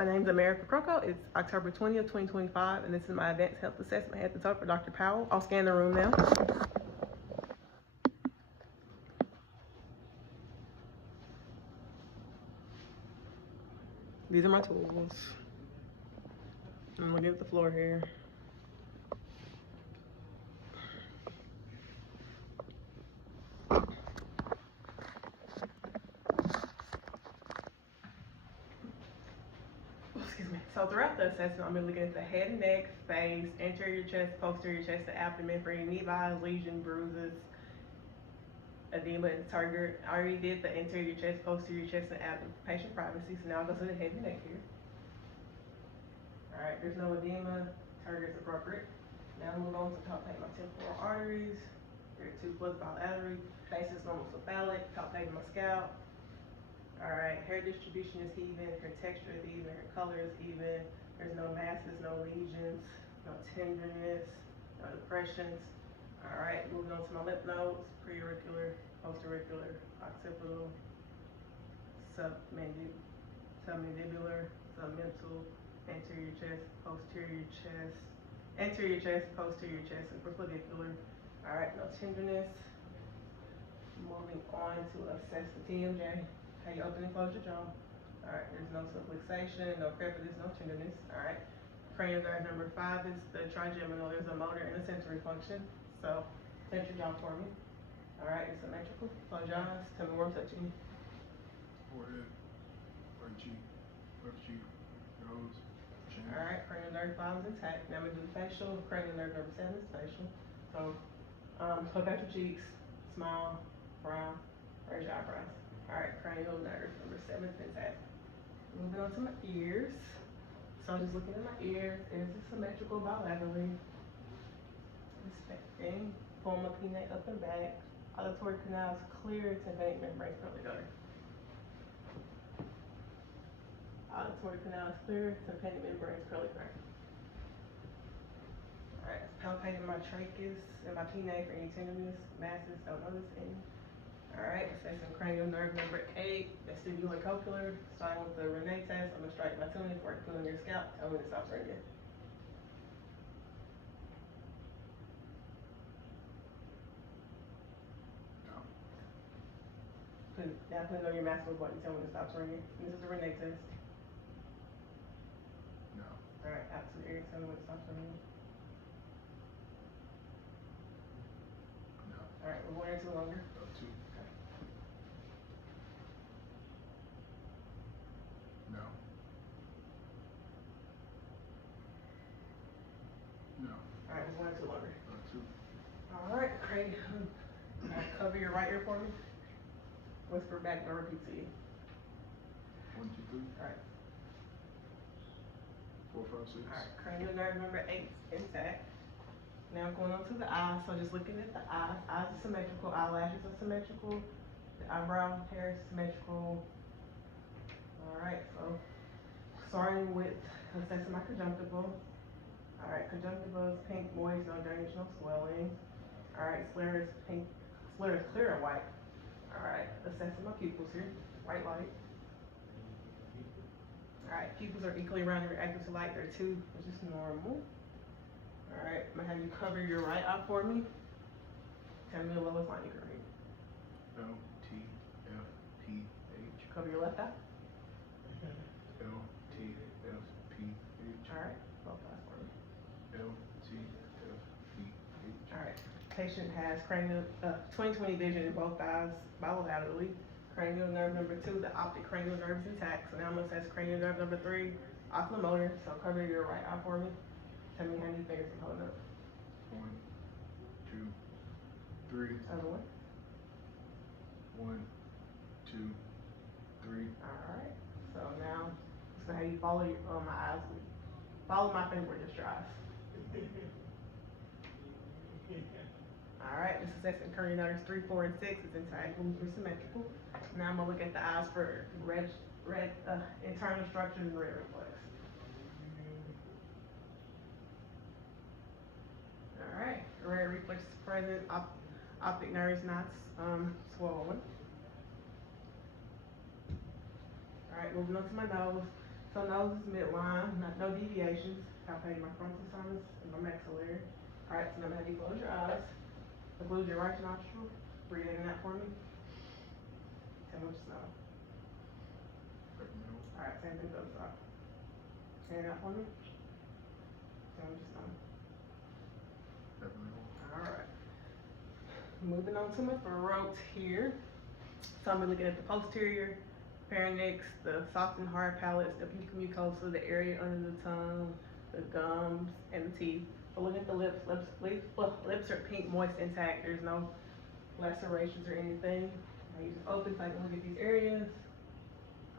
My name is Amara Kokroko. It's October 20th, 2025, and this is my advanced health assessment at the top for Dr. Powell. I'll scan the room now. These are my tools. I'm looking at the floor here. Excuse me. So throughout the assessment, I'm looking at the head and neck, face, anterior chest, posterior chest, the abdomen for any nevi, lesion, bruises, edema, and target. I already did the anterior chest, posterior chest, and abdomen for patient privacy. So now I'll go to the head and neck here. All right, there's no edema, target's appropriate. Now move on to top my temporal arteries. Here are 2 plus bilateral. Base is normal cephalic, top of my scalp. All right, hair distribution is even, hair texture is even, hair color is even. There's no masses, no lesions, no tenderness, no depressions. All right, moving on to my lymph nodes, preauricular, postauricular, occipital, submandibular, submental, anterior chest, posterior chest, anterior chest, posterior chest, and perpendicular. All right, no tenderness. Moving on to assess the TMJ. How you open and close your jaw. All right, there's no subluxation, no crepitus, no tenderness. All right, cranial nerve number 5 is the trigeminal. There's a motor and a sensory function. So, touch your jaw for me. All right, it's symmetrical. Close your eyes. Tell me where I'm touching you. Forehead, right cheek, left cheek, nose, chin. All right, cranial nerve 5 is intact. Now I'm gonna do the facial. Cranial nerve number 7 is facial. So, poke out your cheeks, smile, frown, raise your eyebrows. All right, cranial nerve number 7 is intact. Moving on to my ears. So I'm just looking at my ears. Ears is symmetrical bilaterally. Inspecting. Pull my pinnae up and back. Auditory canal is clear. Tympanic membrane is curly gutter. Auditory canal is clear. Tympanic membrane is curly gutter. All right, palpating my trachea and my pinnae for any tenderness, masses. Don't notice any. All right, assessing cranial nerve number 8, vestibular cochlear. Starting with the Renee test, I'm gonna strike my tuning before I put on your scalp. Tell me to stop ringing. No. Now put it on your mask button. Tell me to stop ringing. This is the Renee test. No. All right, out to the ear. Tell me when to stop ringing. No. All right, we're 1 or 2 longer. 2. Okay. No. No. All right, we're 1 or 2 longer. 2. All right, great. Cover your right ear for me. Whisper back and repeat to you. 1, 2, 3. All right. 4, 5, 6. All right, cranial nerve number 8 is intact. Now going on to the eyes. So just looking at the eyes. Eyes are symmetrical. Eyelashes are symmetrical. The eyebrow hair is symmetrical. All right, so starting with assessing my conjunctiva. All right, conjunctiva is pink, moist, no drainage, no swelling. All right, sclera is pink. Sclera is clear and white. All right, assessing my pupils here. White light. All right, pupils are equally rounded and reactive to light. They're 2, which is normal. All right, I'm gonna have you cover your right eye for me. Tell me the lowest line you can read. L, T, F, P, H. Cover your left eye. L, T, F, P, H. All right, both eyes for me. L, T, F, P, H. All right, patient has cranial 20/20 vision in both eyes bilaterally. Cranial nerve number 2, the optic cranial nerve is intact. So now I'm gonna assess cranial nerve number 3, oculomotor. So cover your right eye for me. Tell me how many fingers I'm holding up. 1, 2, 3. Other one. 1, 2, 3. All right. So now, so how you follow your, my eyes. Follow my finger with your eyes. All right. This is assessing cranial nerves 3, 4, and 6. It's intact. They're symmetrical. Now I'm gonna look at the eyes for red internal structures and red reflex. All right, red reflex is present, optic nerves not swollen. All right, moving on to my nose. So nose is midline, no deviations. Palpate my frontal sinus and my maxillary. Alright, so now I'm gonna have you close your eyes. Occlude your right nostril. Breathe in and out for me. Tell me what you smell. Peppermint. Alright, same thing to the other side. In and out for me. Tell me what you smell. Peppermint. Alright. Moving on to my throat here. So I'm looking at the posterior pharynx, the soft and hard palates, the mucosa, the area under the tongue, the gums, and the teeth. But look at the lips. Lips are pink, moist, intact. There's no lacerations or anything. Now you just open so I can look at these areas.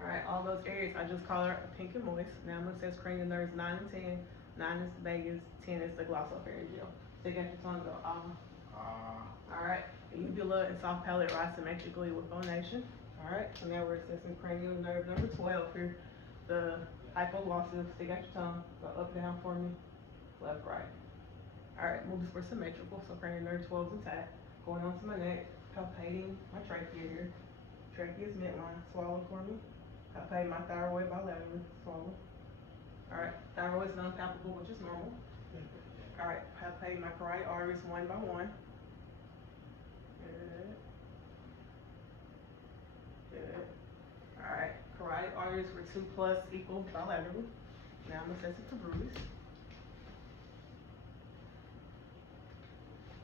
Alright, all those areas I just call are pink and moist. Now I'm gonna say cranial nerves 9 and 10. 9 is the vagus, 10 is the glossopharyngeal. Stick out your tongue, go Alright, the uvula and soft palate rise symmetrically with phonation. Alright, so now we're assessing cranial nerve number 12 here. The hypoglossal, stick out your tongue, go up, down for me, left, right. Alright, moves for symmetrical, so cranial nerve 12 is intact. Going on to my neck, palpating my trachea here. Trachea is midline, swallow for me. Palpate my thyroid bilaterally, swallow. Alright, thyroid is non-palpable, which is normal. Alright, palpate my carotid arteries one by one. Good. Good. Alright, carotid arteries were 2 plus equal bilaterally. Now I'm assessing for bruise.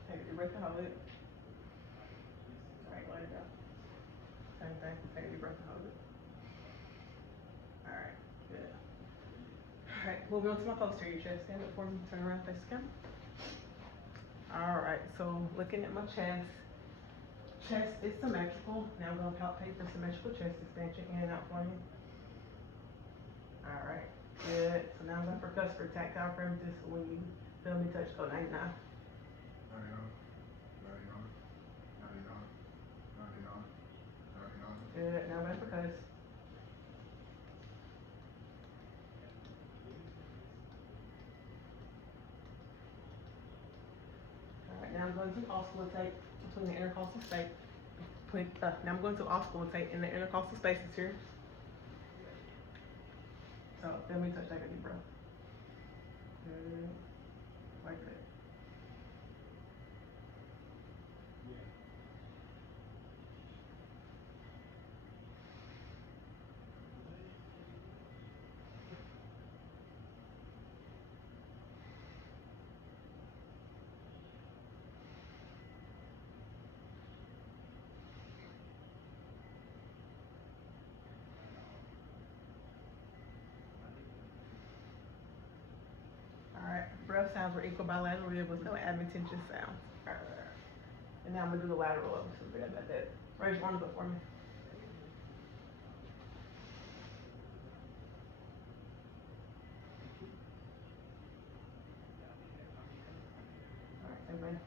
Take a deep breath and hold it. Alright, let it go. Same thing, take a deep breath and hold it. Alright, good. Alright, moving on to my posterior chest. Stand up for me, turn around, face the camera. Alright, so looking at my chest. Chest is symmetrical. Now I'm gonna palpate for symmetrical chest expansion in and out for me. Alright, good. So now I'm gonna percuss for tactile parameters. So when you feel me touch, go 99. 99. Good, now I'm gonna percuss. Alright, now I'm going to auscultate between the intercostal space. Now I'm going to auscultate in the intercostal spaces here. So feel me touch, take a deep breath. Good. Like that. Alright, breath sounds were equal bilaterally, there was no adventitious sound. Alright. And now I'm gonna do the lateral up, so forget about that. Raise your arms up for me. Alright, same thing.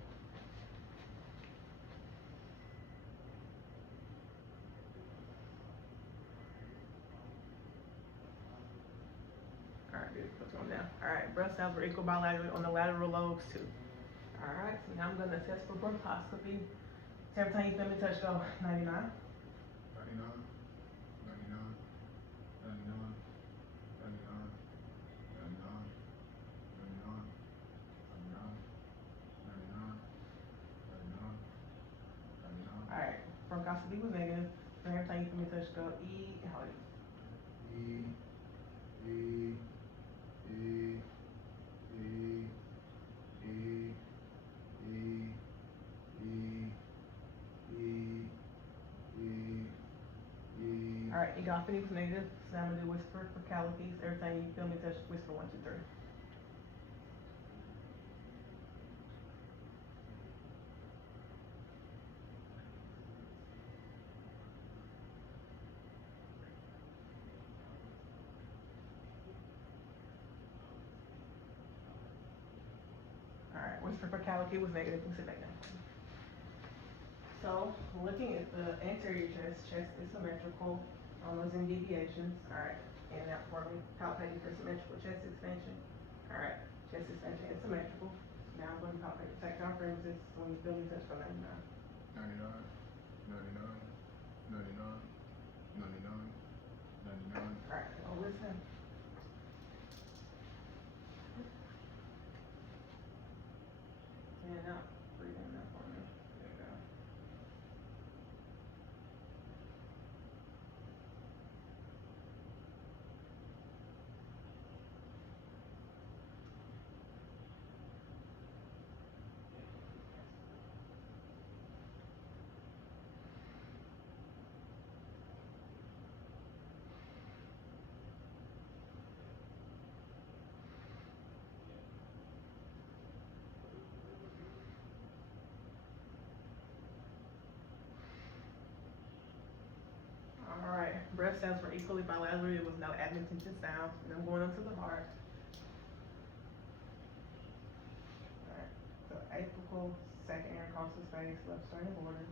Alright, good, what's going down? Alright, breath sounds were equal bilaterally on the lateral lobes too. Alright, so now I'm gonna assess for bronchoscopy. So every time you feel me touch, go 99. 99. 99. Alright, bronchoscopy was negative. So every time you feel me touch, go E and hold it. Alright, egophony was negative. So now I'm gonna do whisper for calyces. Every time you feel me touch, whisper 1, 2, 3. Alright, whisper for calyces was negative. You can sit back down. So, looking at the anterior chest, chest is symmetrical. Those in deviations. Alright, in and out for me. Palpating for symmetrical chest expansion. Alright, chest expansion is symmetrical. Now I'm going to palpate the tactile parameters when you feel me touch for 99. 99. Alright, now listen. cells were equally bilateral. There was no admixture sound. And I'm going onto the heart. Alright, so apical, second intercostal space, left sternal border.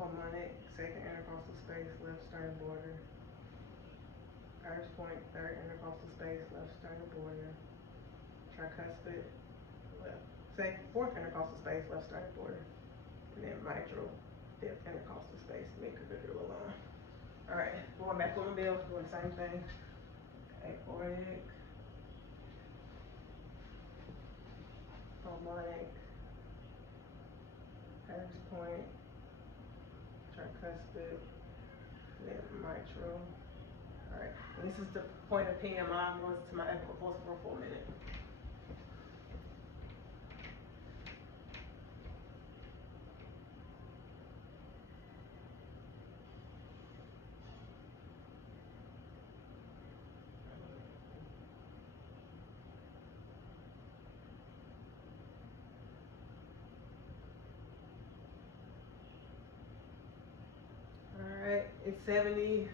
Pulmonic, second intercostal space, left sternal border. Iris point, third intercostal space, left sternal border. Tricuspid, fourth intercostal space, left sternal border. And then mitral, fifth intercostal space, mid-clavicular line. Alright, going back on the bill, doing the same thing. Aortic, pulmonic, iris point, tricuspid, then mitral. Alright, this is the point of PMI. I'm going to my apical pulse for a minute. Alright, it's 70,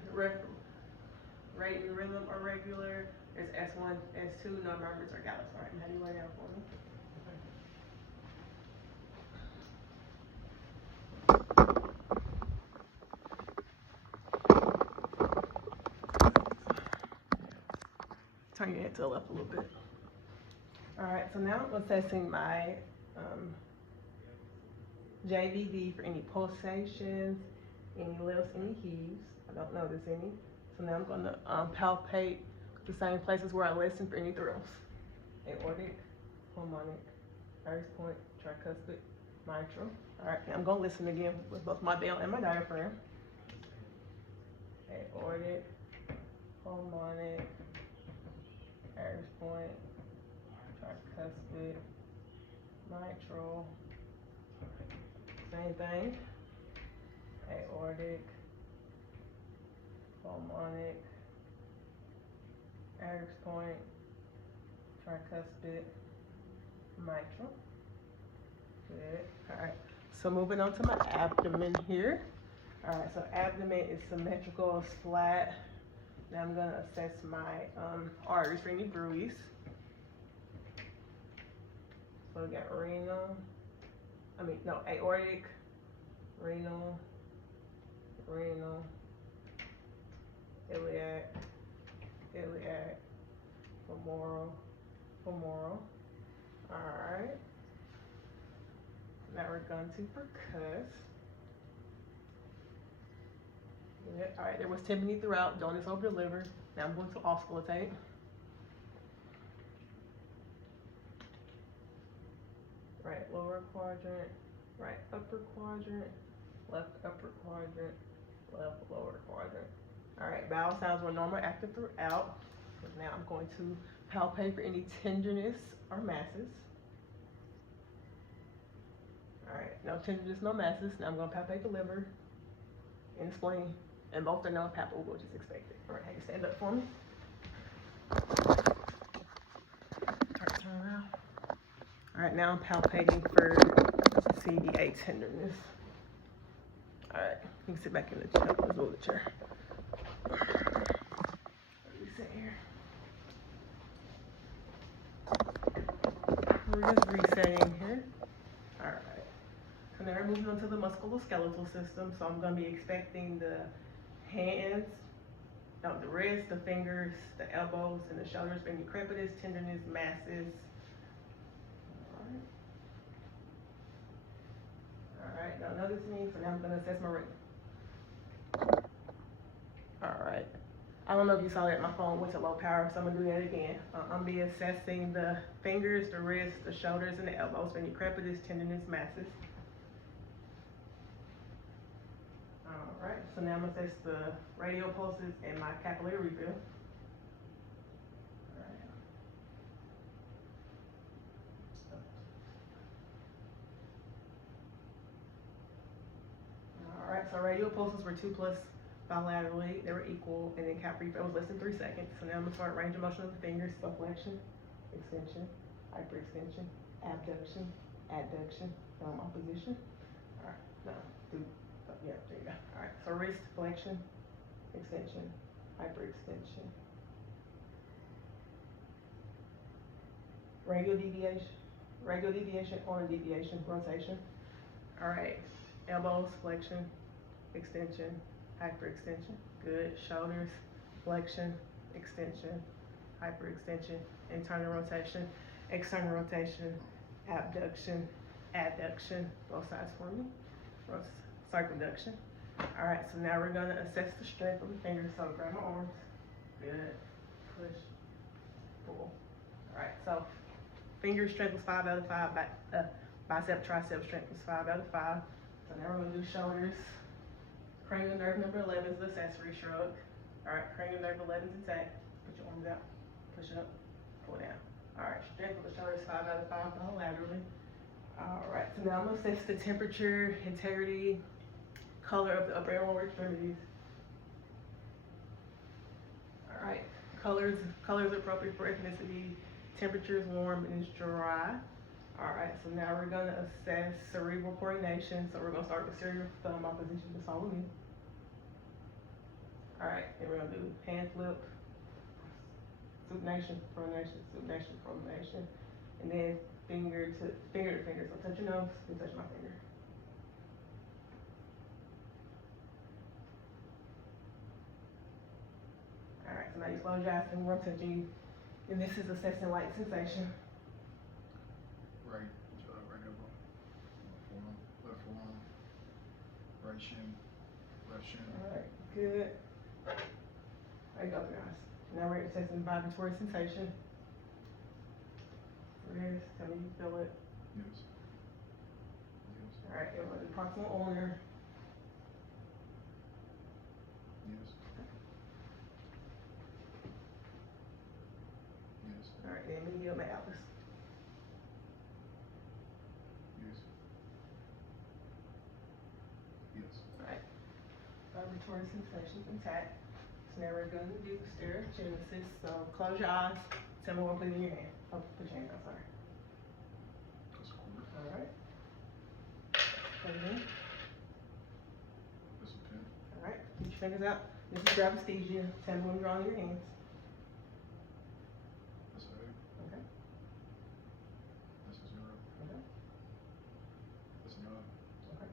rating rhythm or regular. It's S1, S2, no murmurs or gallops. Alright, how do you lay down for me? Turn your head to the left a little bit. Alright, so now I'm assessing my JVD for any pulsations, any lifts, any heaves. I don't notice any. So now I'm going to palpate the same places where I listen for any thrills. Aortic, pulmonic, iris point, tricuspid, mitral. Alright, now I'm going to listen again with both my bell and my diaphragm. Aortic, pulmonic, iris point, tricuspid, mitral. Same thing. Aortic, pulmonic, iris point, tricuspid, mitral. Good. Alright, so moving on to my abdomen here. Alright, so abdomen is symmetrical, it's flat. Now I'm going to assess my arteries for any bruise. So we got aortic, renal, iliac, femoral. Alright. Now we're going to percuss. Good. Alright, there was tympany throughout, donus over the liver. Now I'm going to auscultate. Right lower quadrant, right upper quadrant, left upper quadrant, left lower quadrant. Alright, bowel sounds were normal, active throughout. Now I'm going to palpate for any tenderness or masses. Alright, no tenderness, no masses. Now I'm going to palpate the liver and the spleen. And both are non-palpable, which is expected. Alright, have you stand up for me. Turn around. Alright, now I'm palpating for CBA tenderness. Alright, you can sit back in the chair. Reset here. We're just resetting here. Alright. So now we're moving on to the musculoskeletal system. So I'm going to be expecting the hands, the wrists, the fingers, the elbows, and the shoulders for any crepitus, tenderness, masses. Alright, now notice me, so now I'm going to assess my rhythm. Alright, I don't know if you saw that my phone went to low power, so I'm going to do that again. I'm going to be assessing the fingers, the wrists, the shoulders, and the elbows for any crepitus, tenderness, masses. Alright, so now I'm going to assess the radial pulses and my capillary refill. Alright, so radial pulses were 2 plus bilaterally, they were equal, and then cap refill was less than 3 seconds. So now I'm going to start range of motion of the fingers, flexion, extension, hyperextension, abduction, adduction, opposition. Alright, now do yeah, there you go. All right, so wrist flexion, extension, hyperextension. Radial deviation, corner deviation, rotation. All right, elbows, flexion, extension, hyperextension. Good. Shoulders, flexion, extension, hyperextension, internal rotation, external rotation, abduction, adduction, both sides for me, circumduction. All right, so now we're gonna assess the strength of the fingers. So grab my arms. Good. Push, pull. All right, so finger strength was 5 out of 5. Bicep, tricep strength was 5 out of 5. So now we're gonna do shoulders. Cranial nerve number 11 is the accessory shrug. All right, cranial nerve 11 is intact. Put your arms out, push up, pull down. All right, strength of the shoulders 5 out of 5 laterally. All right, so now I'm gonna assess the temperature, integrity, color of the upper and lower extremities. All right, colors appropriate for ethnicity. Temperature is warm and it's dry. All right, so now we're gonna assess cerebral coordination. So we're gonna start with cerebral thumb opposition to follow me. All right, then we're gonna do hand flip, supination, pronation, supination, pronation, and then finger to finger. So touch your nose and touch my finger. All right, so now you close your eyes and we're touching you. And this is assessing light sensation. Right elbow, left forearm, right shin, left shin. All right, good. There you go, guys. Now we're assessing vibratory sensation. Wrist, tell me you feel it. Yes. All right, and we're gonna do proximal ulnar. Yes. Yes. All right, and medial malleus. Yes. Yes. All right, vibratory sensations intact. So now we're gonna do stereogenesis. So close your eyes. Tell me what to put in your hand. Oh, put your hand out, sorry. That's a quarter. All right. Put it in. That's a 10. All right, get your fingers out. This is grapesthesia. Tell me when you're drawing your hands. That's a 8. Okay. That's a 0. Okay. That's a 9. Okay.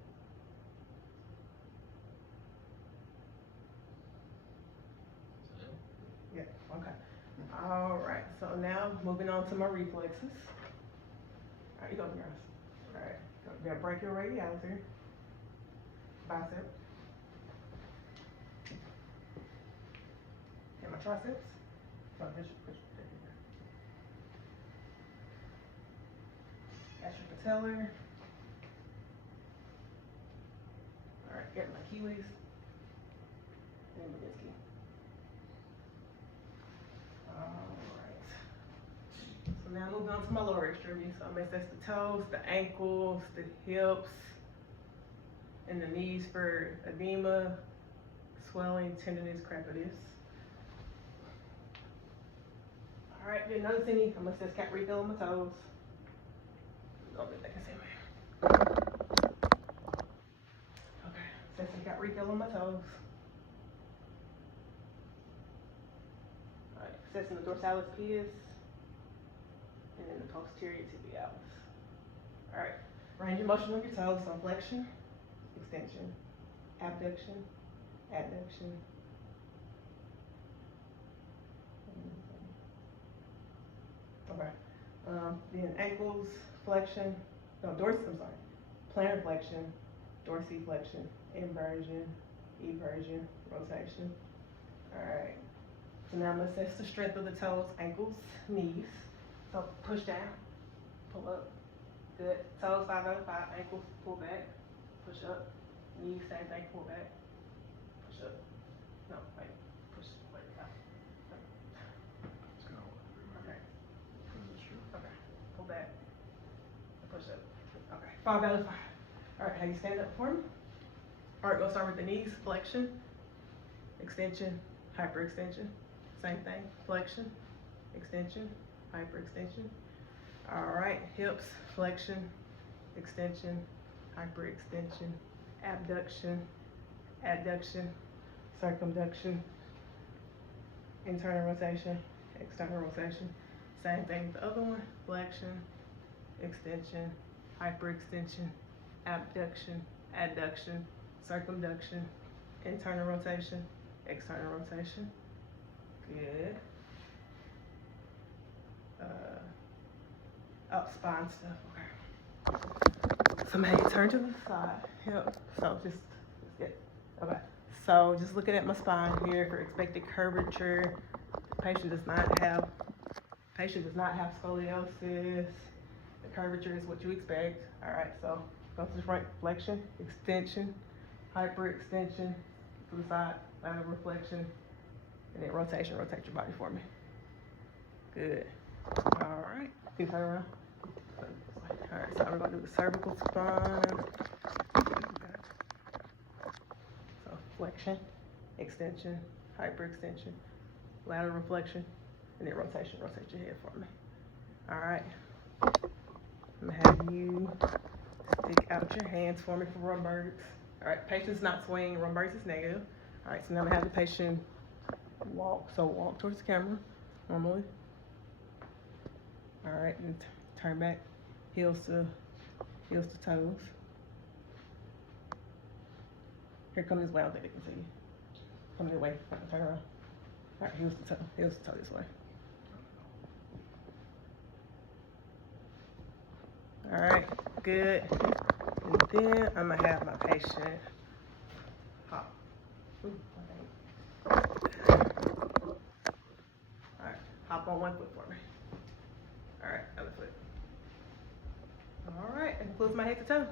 Yeah, okay. All right, so now moving on to my reflexes. All right, you go, girls. All right, so now break your radialis here. Bicep. And my triceps. So push. That's your patellar. All right, get my Achilles. And menisci. Alright. So now moving on to my lower extremities. So I'm gonna assess the toes, the ankles, the hips, and the knees for edema, swelling, tenderness, crampiness. Alright, then notice any, I'm gonna assess cat refill on my toes. Don't think they can see me. Okay, assessing cat refill on my toes. Alright, assessing the dorsalis pedis and then the posterior tibialis. Alright, range of motion on your toes, so flexion, extension, abduction, adduction. Okay, then ankles, flexion, no, plantar flexion, dorsiflexion, inversion, eversion, rotation. Alright. So now I'm gonna assess the strength of the toes, ankles, knees. So push down, pull up. Good. Toes 5 out of 5, ankles pull back, push up. Knees, same thing, pull back, push up. No, wait, push, wait, out. It's kind of hard to do. Okay, Because it's true. okay, pull back, push up. Okay, 5 out of 5. Alright, how you stand up for me? Alright, go start with the knees, flexion, extension, hyperextension. Same thing, flexion, extension, hyperextension. All right, hips, flexion, extension, hyperextension, abduction, adduction, circumduction, internal rotation, external rotation. Same thing with the other one, flexion, extension, hyperextension, abduction, adduction, circumduction, internal rotation, external rotation. Good. Spine stuff, okay. So maybe turn to the side. Yep. So just get, okay. So just looking at my spine here for expected curvature. Patient does not have scoliosis. The curvature is what you expect. All right, so go to the front, flexion, extension, hyperextension, to the side, lateral reflection, and then rotation. Rotate your body for me. Good. All right, you turn around. All right, so I'm gonna do the cervical spine. So flexion, extension, hyperextension, lateral reflection, and then rotation. Rotate your head for me. All right. I'm gonna have you stick out your hands for me for Roberts. All right, patient's not swinging. Roberts is negative. All right, so now I'm gonna have the patient walk. So walk towards the camera normally. All right, and turn back, heels to toes. Here, come this way. I don't think they can see you. Come this way. Turn around. All right, heels to toe this way. All right, good. And then I'm gonna have my patient hop. Ooh, all right, hop on one foot for me. All right, other foot. All right, and close my head to toe.